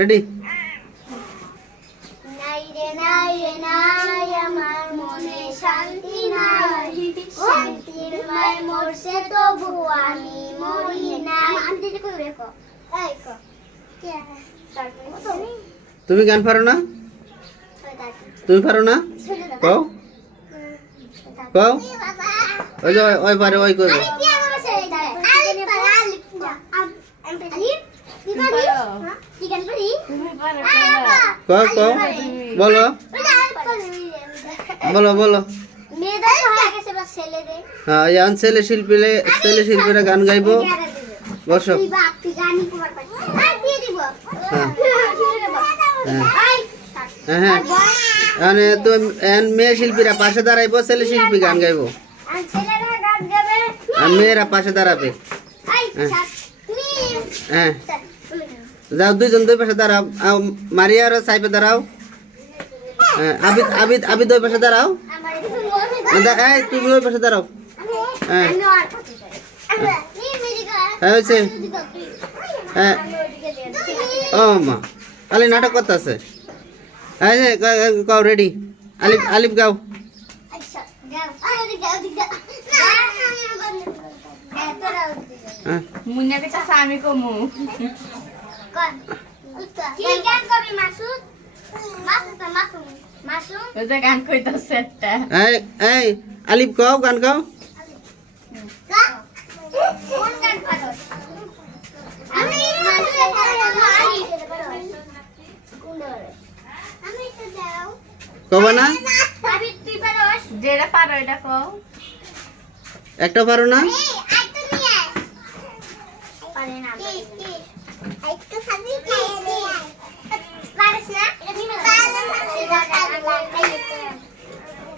Ready মনে তুমি? গান পারো না? তুমি পারো না? কও। কও। ওই যে ওই- ওই পারে ওই করবে কও কও বলো বলো বলো হ্যাঁ এখন ছেলে শিল্পী ছেলে শিল্পীরা গান গাইবো বসো হ্যাঁ হ্যাঁ তো মেয়ে শিল্পীরা পাশে দাঁড়াইবো ছেলে শিল্পী গান গাইবো আর মেয়েরা পাশে দাঁড়াবে হ্যাঁ যাও দুইজন দুই পাশে দাঁড়াও মারিয়া আর সাইপে দাঁড়াও হ্যাঁ আবিদ আবিদ আবিদ ওই পাশে দাঁড়াও এই তুমি ওই পাশে দাঁড়াও হ্যাঁ হ্যাঁ হ্যাঁ ও মা আলি নাটক করতেছে আছে যে ক- ক- রেডি আলিফ আলিফ গাও হ্যাঁ মুন্যাকে চাষা আমি কমু গান কইতাছে একটা এই এই আলিফ গাও গান গাও আমি তো দাও কবা না যেটা পারো এটা কও একটা পারো না